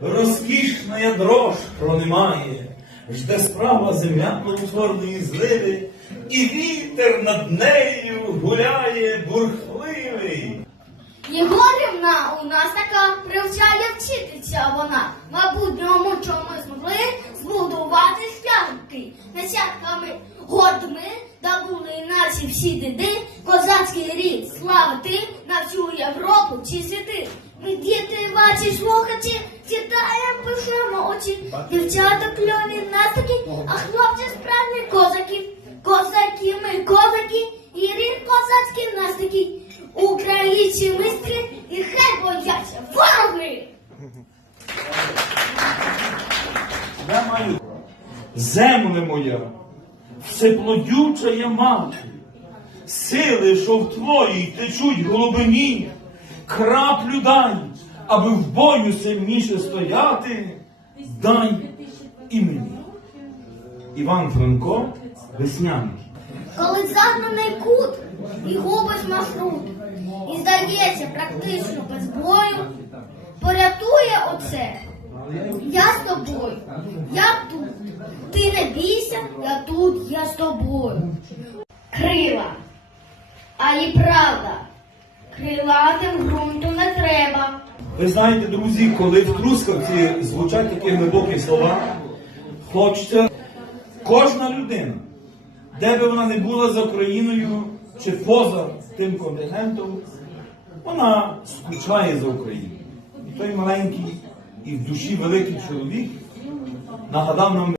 розкішна дрож пронимає, жде справа земля плодотворної зливи, і вітер над нею гуляє бурхливий. Єгорівна у нас така привчає вчитися вона. Мабутньому, чому ми змогли збудувати шляхи нащадками годми, да були наші всі диди, козацький рід славити на всю Європу чи світи. Ми діти ваші слухачі, читаємо, пишемо очі. Дівчата кльові нас такі, а хлопці справні козаки. Козаки, ми козаки, і рід козацький нас такий. Українці мистрі і хай бояться вороги! Я маю земле моя, всеплодюча я мати, сили, що в твоїй течуть глибині, краплю дай, аби в бою сильніше стояти, дай і мені. Іван Франко, Весняний. Коли загнаний кут і губиш маршрут, і здається практично без бою, порятує оце. Я з тобою, я тут. Ти не бійся, я тут, я з тобою. Крила. А і правда, крилатим ґрунту не треба. Ви знаєте, друзі, коли в Трускавці звучать такі глибокі слова, хочеться кожна людина, де би вона не була за Україною чи поза тим континентом, вона скучає за Україну. І той маленький і в душі великий чоловік нагадав нам.